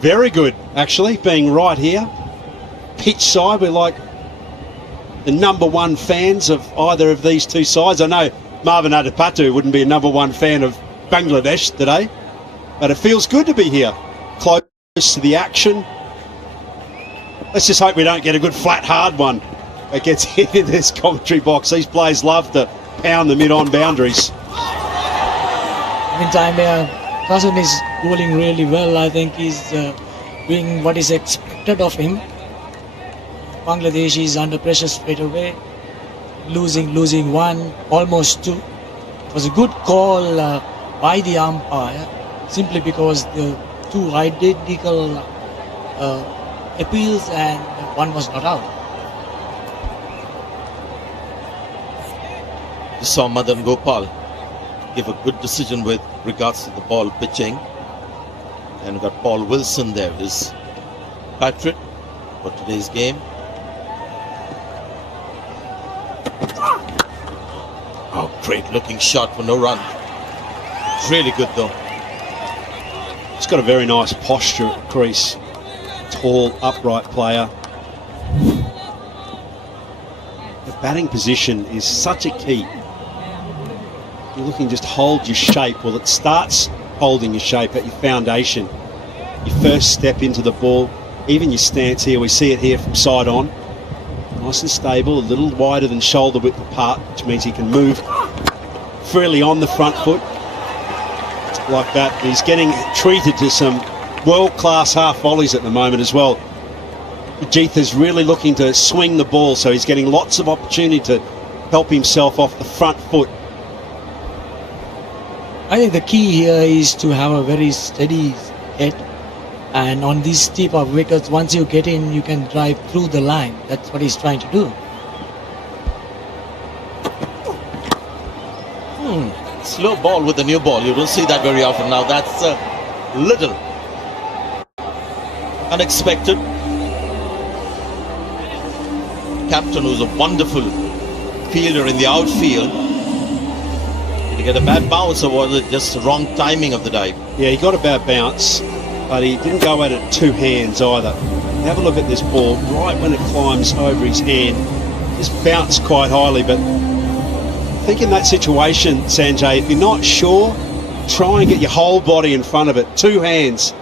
Very good, actually, being right here. Pitch side, we're like the #1 fans of either of these two sides. I know Marvin Adipatu wouldn't be a #1 fan of Bangladesh today, but it feels good to be here, close to the action. Let's just hope we don't get a good flat hard one that gets hit in this commentary box. These players love to pound the mid-on boundaries. Meantime, Qasim is bowling really well. I think he's doing what is expected of him. Bangladesh is under pressure straight away. Losing one, almost two. It was a good call by the umpire, simply because the two identical appeals and one was not out. You saw Madan Gopal give a good decision with regards to the ball pitching, and we got Paul Wilson there, his patriot for today's game. Oh, great looking shot for no run. Really good though. He's got a very nice posture at the crease. Tall, upright player. The batting position is such a key. You're looking just hold your shape. Well, it starts holding your shape at your foundation. Your first step into the ball, even your stance here, we see it here from side on. Nice and stable, a little wider than shoulder width apart, which means he can move freely on the front foot. Like that. He's getting treated to some world-class half volleys at the moment as well. Ajith is really looking to swing the ball, so he's getting lots of opportunity to help himself off the front foot. I think the key here is to have a very steady head, and on these steep of wickets, once you get in, you can drive through the line. That's what he's trying to do. Slow ball with the new ball. You don't see that very often now. That's a little unexpected. Captain, who's a wonderful fielder in the outfield, did he get a bad bounce, or was it just the wrong timing of the dive? Yeah, he got a bad bounce, but he didn't go at it two hands either. Have a look at this ball. Right when it climbs over his hand, just bounced quite highly. But I think in that situation, Sanjay, if you're not sure, try and get your whole body in front of it. Two hands,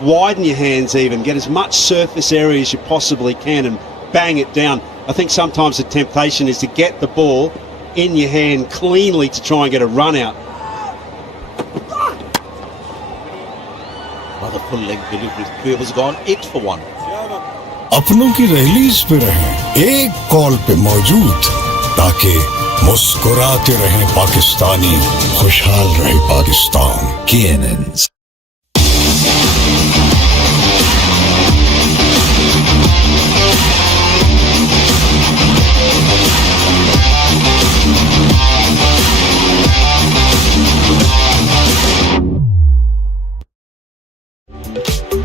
widen your hands even, get as much surface area as you possibly can and bang it down. I think sometimes the temptation is to get the ball in your hand cleanly to try and get a run out. Another full length delivery. Three was gone, 8 for 1. अपनों की rallies पे रहें, एक call पे मौजूद, ताकि मुस्कुराते रहें पाकिस्तानी, खुशहाल रहे पाकिस्तान। KNNs।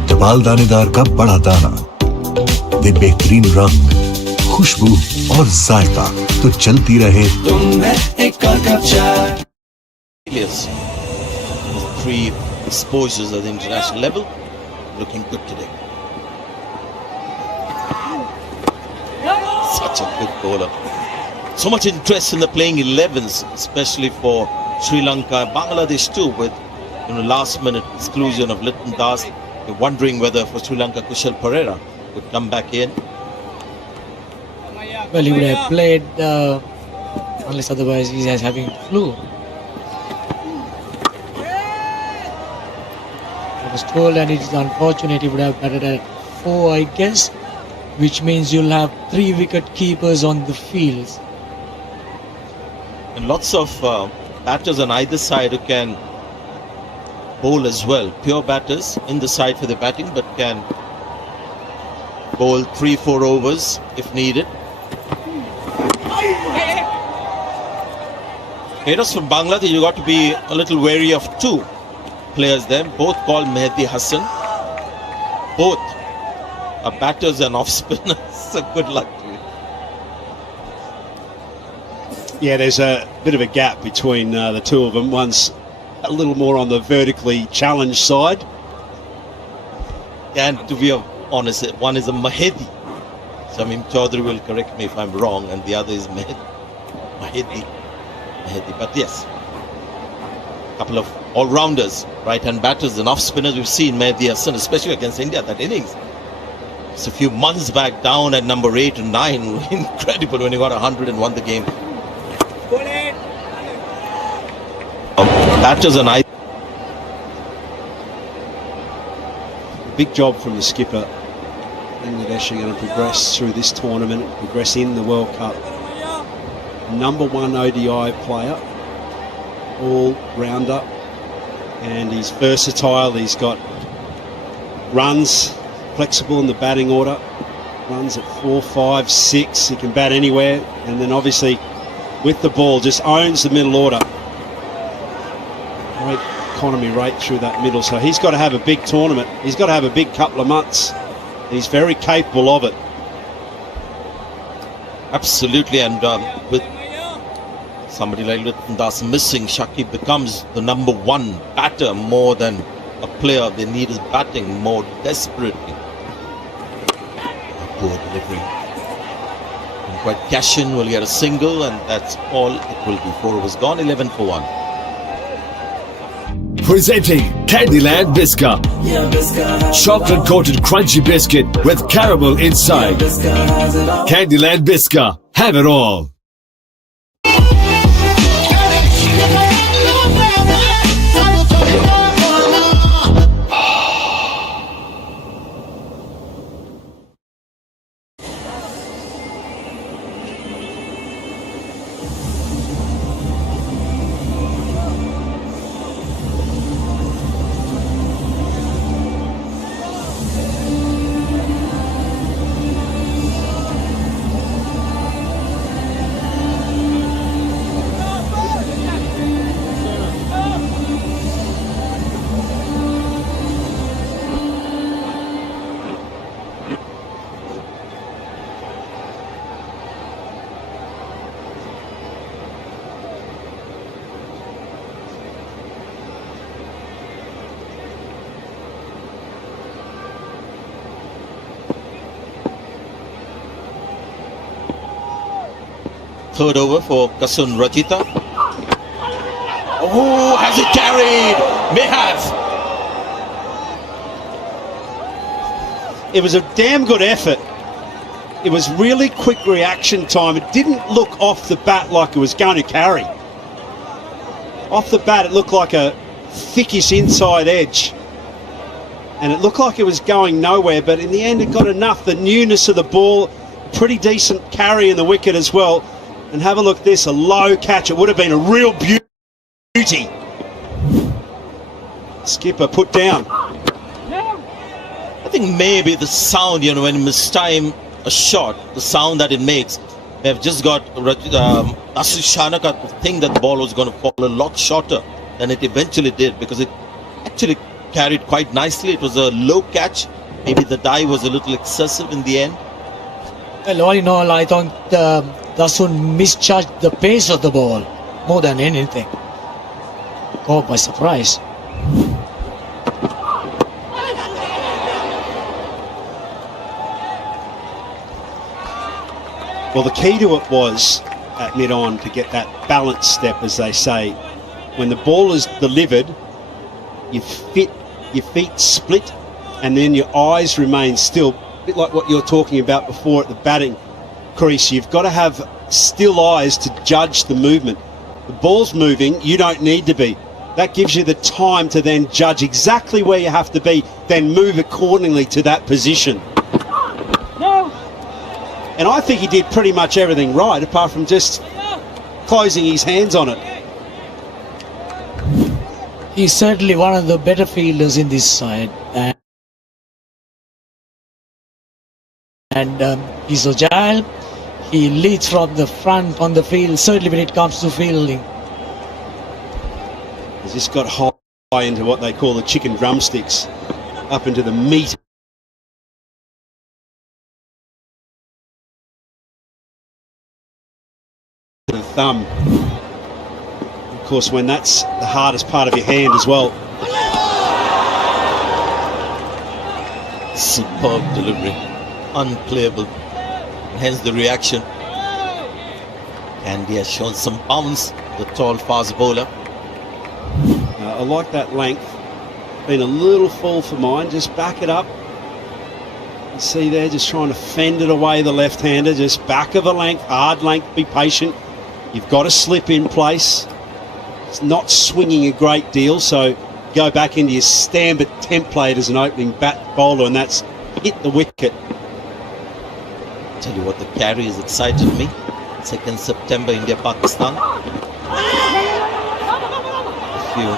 जबाल दानेदार का बड़ा दाना दे बेहतरीन रंग, खुशबू और जायका, तो चलती रहे एक कप चाय। Yes. 3 exposures at the international level, looking good today. Such a good bowler. So much interest in the playing 11s, especially for Sri Lanka, Bangladesh too, with last minute exclusion of Litton Das. You're wondering whether for Sri Lanka Kushal Pereira would come back in. Well, he would have played unless otherwise he is having flu. I was told, and it is unfortunate, he would have batted at 4, I guess, which means you'll have 3 wicket keepers on the fields. And lots of batters on either side who can bowl as well. Pure batters in the side for the batting, but can bowl 3-4 overs if needed. Haters from Bangladesh, you got to be a little wary of 2 players there, both called Mehdi Hassan. Both are batters and off spinners, so good luck to you. Yeah, there's a bit of a gap between the two of them. One's a little more on the vertically challenged side. And to be honest, one is a Mahedi. Shamim Chaudhary will correct me if I'm wrong, and the other is Mahedi. But yes, a couple of all-rounders, right-hand batters and off-spinners we've seen Mehdi Hasan, especially against India, that innings. It's a few months back down at number 8 and 9. Incredible when he got 100 and won the game. Batters and I. Big job from the skipper. Bangladesh are going to progress through this tournament, progress in the World Cup. Number 1 ODI player, all-rounder, and he's versatile. He's got runs, flexible in the batting order, runs at 4, 5, 6. He can bat anywhere, and then obviously with the ball just owns the middle order. Great economy rate through that middle, so he's got to have a big tournament. He's got to have a big couple of months. He's very capable of it. Absolutely, and with somebody like Liton Das missing, Shakib becomes the number 1 batter more than a player. They need his batting more desperately. Poor delivery. Didn't quite cash in, will get a single, and that's all it will be. 4 overs gone, 11 for 1. Presenting Candyland Biscuit. Chocolate coated crunchy biscuit with caramel inside. Candyland Biscuit. Have it all. Third over for Kasun Rajita. Oh, has it carried? May have. It was a damn good effort. It was really quick reaction time. It didn't look off the bat like it was going to carry. Off the bat, it looked like a thickish inside edge. And it looked like it was going nowhere, but in the end it got enough. The newness of the ball, pretty decent carry in the wicket as well. And have a look at this, a low catch. It would have been a real beauty. Skipper put down. I think maybe the sound, when you mistime a shot, the sound that it makes, they have just got Ashish Shanaka to think that the ball was going to fall a lot shorter than it eventually did, because it actually carried quite nicely. It was a low catch. Maybe the dive was a little excessive in the end. Well, all in all, I thought Dasun misjudged the pace of the ball more than anything. Caught by surprise. Well, the key to it was at mid-on to get that balance step, as they say. When the ball is delivered, your feet split, and then your eyes remain still. A bit like what you're talking about before at the batting crease. You've got to have still eyes to judge the movement. The ball's moving, you don't need to be. That gives you the time to then judge exactly where you have to be, then move accordingly to that position. No. And I think he did pretty much everything right, apart from just closing his hands on it. He's certainly one of the better fielders in this side. And he's agile. He leads from the front on the field, certainly when it comes to fielding. He's just got high into what they call the chicken drumsticks, up into the meat. The thumb. Of course, when that's the hardest part of your hand as well. Superb delivery. Unplayable. Hence the reaction. And he has shown some bounce, the tall fast bowler. I like that length. Been a little full for mine. Just back it up. You see there, just trying to fend it away, the left-hander. Just back of a length, hard length, be patient. You've got to slip in place. It's not swinging a great deal, so go back into your standard template as an opening bat bowler, and that's hit the wicket. Tell you what, the carry has excited me. 2nd September, India-Pakistan. A few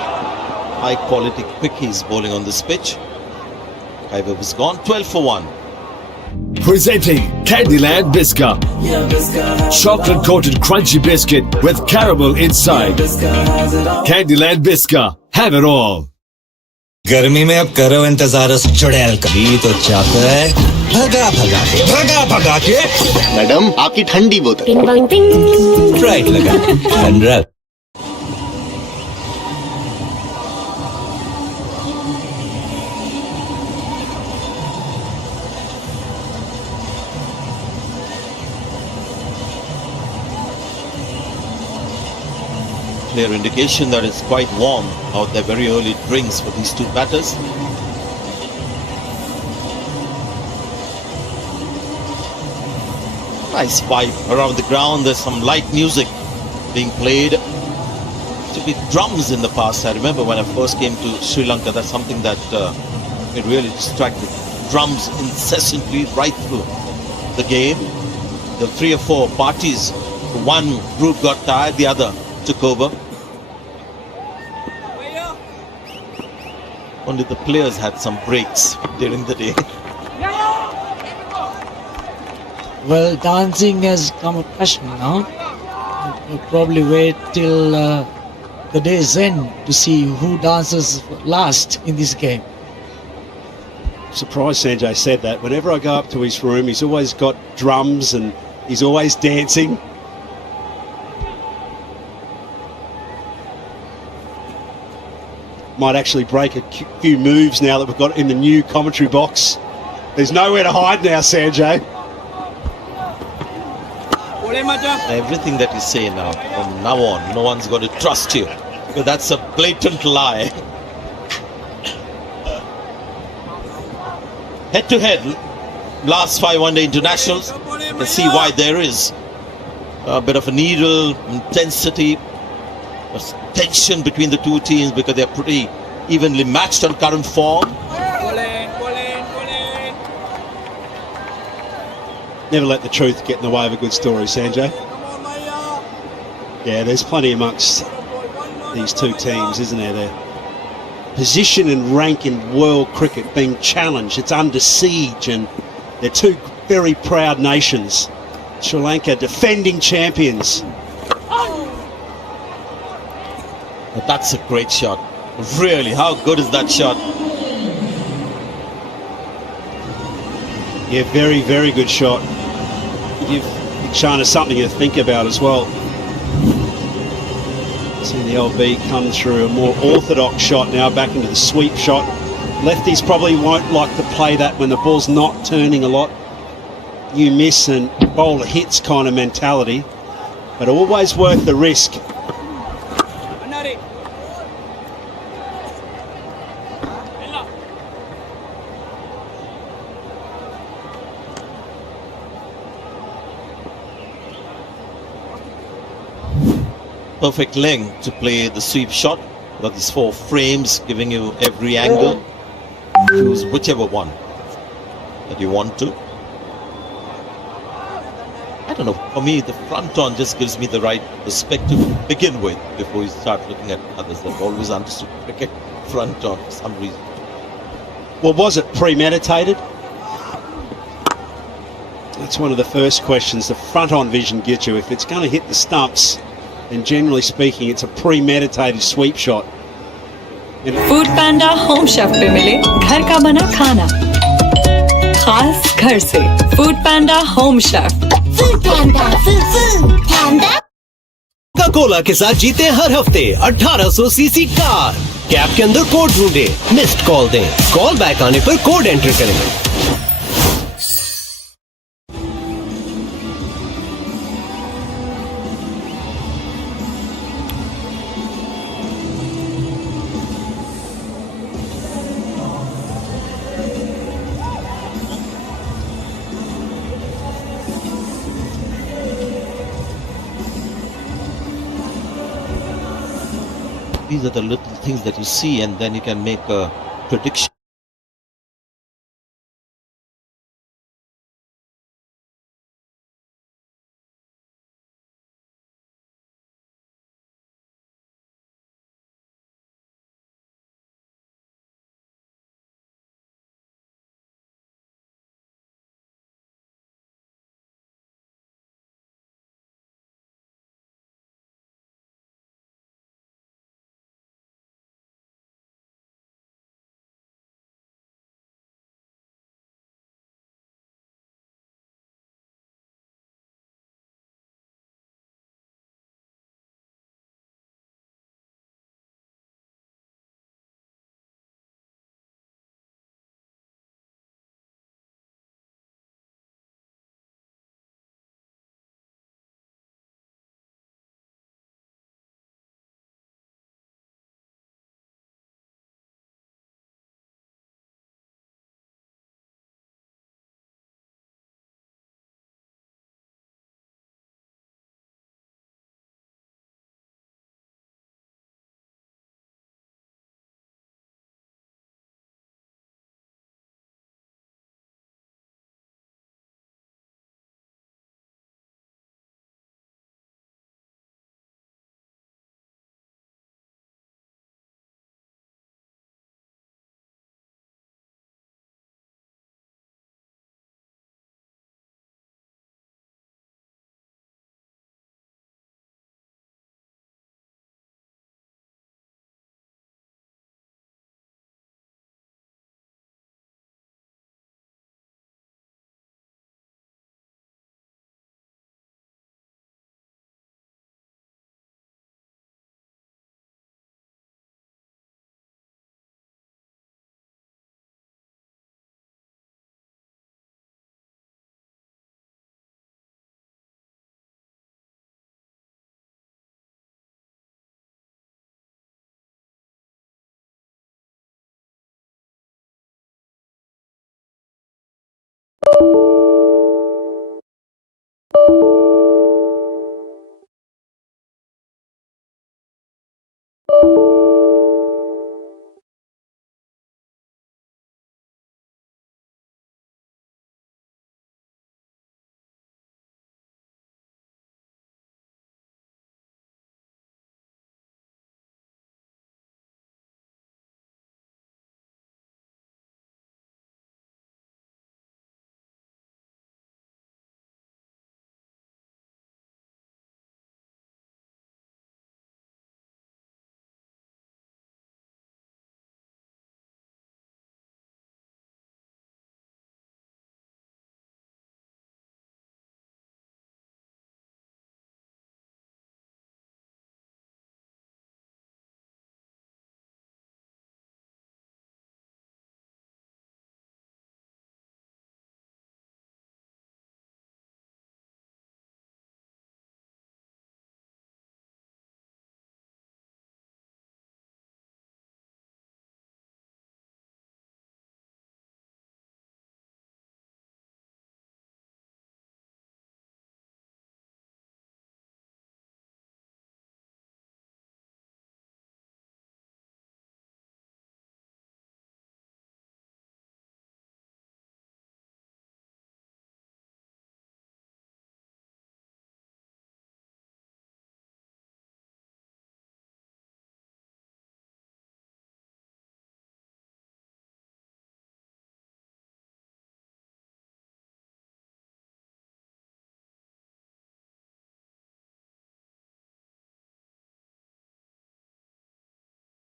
high-quality quickies bowling on this pitch. Five overs gone, 12 for 1. Presenting Candyland Biscuit. Chocolate coated crunchy biscuit with caramel inside. Candyland Biscuit. Have it all. गर्मी में अब करो इंतजार उस चुड़ैल का ये तो चाहता है भगा भगा के मैडम आपकी ठंडी बोतल राइट लगा ठंडा Clear indication that it's quite warm out there. Very early drinks for these two batters. Nice vibe around the ground. There's some light music being played. To be drums in the past. I remember when I first came to Sri Lanka, that's something that it really distracted. Drums incessantly right through the game. The 3 or 4 parties. One group got tired, the other took over. Only the players had some breaks during the day. Well, dancing has come a passion now. We'll probably wait till the day's end to see who dances last in this game. Surprised Sanjay said that. Whenever I go up to his room, he's always got drums and he's always dancing. Might actually break a few moves now that we've got in the new commentary box. There's nowhere to hide now, Sanjay. Everything that you say now, from now on, no one's going to trust you. Because that's a blatant lie. Head to head, last 5 one-day internationals. You can see why there is a bit of a needle, intensity, tension between the two teams because they're pretty evenly matched on current form. Never let the truth get in the way of a good story, Sanjay. Yeah, there's plenty amongst these two teams, isn't there? Their position and rank in world cricket being challenged. It's under siege, and they're two very proud nations. Sri Lanka defending champions. But that's a great shot. Really, how good is that shot? Yeah, very, very good shot. Give Shana something to think about as well. See the LB come through a more orthodox shot now, back into the sweep shot. Lefties probably won't like to play that when the ball's not turning a lot. You miss and bowler hits kind of mentality, but always worth the risk. Perfect length to play the sweep shot. Got these 4 frames giving you every angle. Choose whichever one that you want to. I don't know, for me the front on just gives me the right perspective to begin with before you start looking at others. I've always understood cricket front on for some reason. Well, was it premeditated? That's one of the first questions the front on vision gets you. If it's going to hit the stumps, then generally speaking it's a premeditated sweep shot. Food panda home chef पे मिले घर का बना खाना खास घर से food पैंडा home chef Coca Cola के साथ जीते हर हफ्ते 1800 सीसी कार। कैप के अंदर कोड ढूंढे, मिस्ड कॉल दें, कॉल बैक आने पर कोड एंटर करें। These are the little things that you see, and then you can make a prediction.